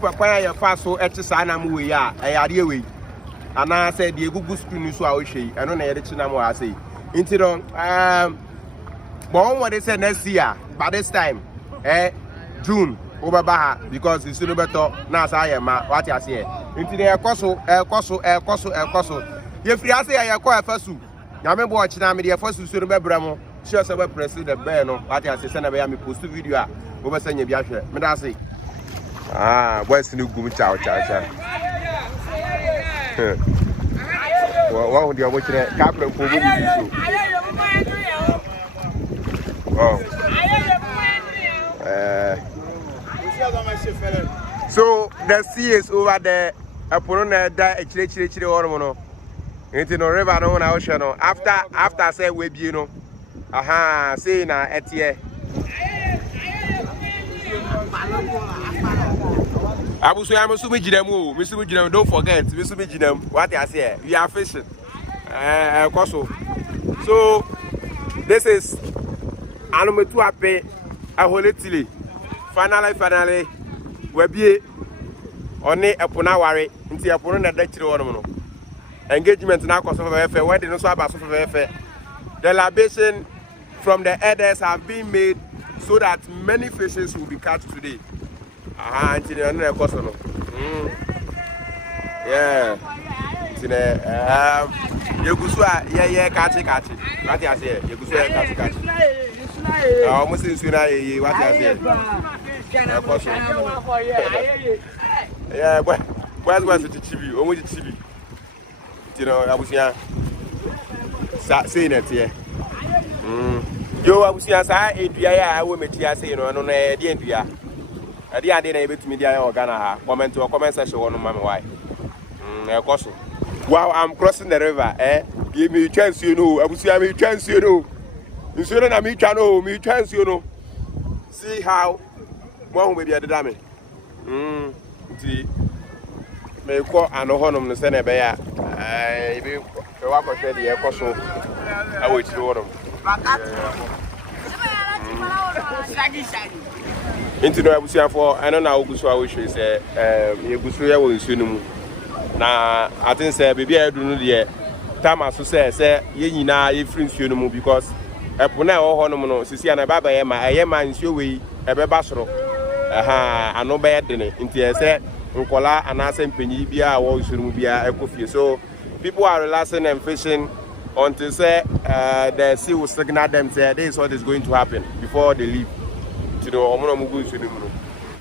papa ya fa so e chi na mo we ya e yare we ana say the gugu screen so a wo hwe eno na yare chi na mo asay inti don bon what they say next year by this time June over baha because it's no better na say ma what you say inti dey ekoso ye free ase ya ko afasu nyame bo chi na me dey afasu so no bebra mo sure say we press the bell no what you say na be ya me post video a wo be sanya bi ahwe me da say boys ni gum cha wa dia mo kire ka pra ko bu so the sea is over there upon na da chire oro no enti no river no na ocean no after say we bi no say na etie Abusu ya musumi jinam don't forget musumi jinam what I say we are fishing koso so this is anumetu ape aholetile finally we bie oni epona ware nti epono na da kire wono no engagement na koso fefe wedding no so abaso fefe the libation from the elders have been made so that many fishes will be caught today until the end of the yeah Yegusua catch what you say Yegusua catch almost in Suna what you say yeah but where's the chibi almost chibi you know abusia saying it here yo abusia sa edua ya we metia say no no na de edua ade ade na ebetumi dia ya Ghana ha comment section won ma me why ekoso wow I'm crossing the river give me chance you know abusia me chance you know you na me twa me chance you know see how mo hu be dia deda me nti me ko ano honom no se na be ya ibi e wa ko hwe de ekoso awo chiri wonom into no abusia for I know na ogusu awo hwe say egusu ya wo nsu no mu na I think say baby edu no de time aso say ye nyina ye free nsu no mu because epo na ho honom no sisi na baba ye ma nsu we ebeba soro ano be de ne nti say nkola anase mpanyi bia wo nsu no mu bia ekofie so people are relaxing and fishing until say the sea will signal them say this is what is going to happen before they leave. You know, I'm not going to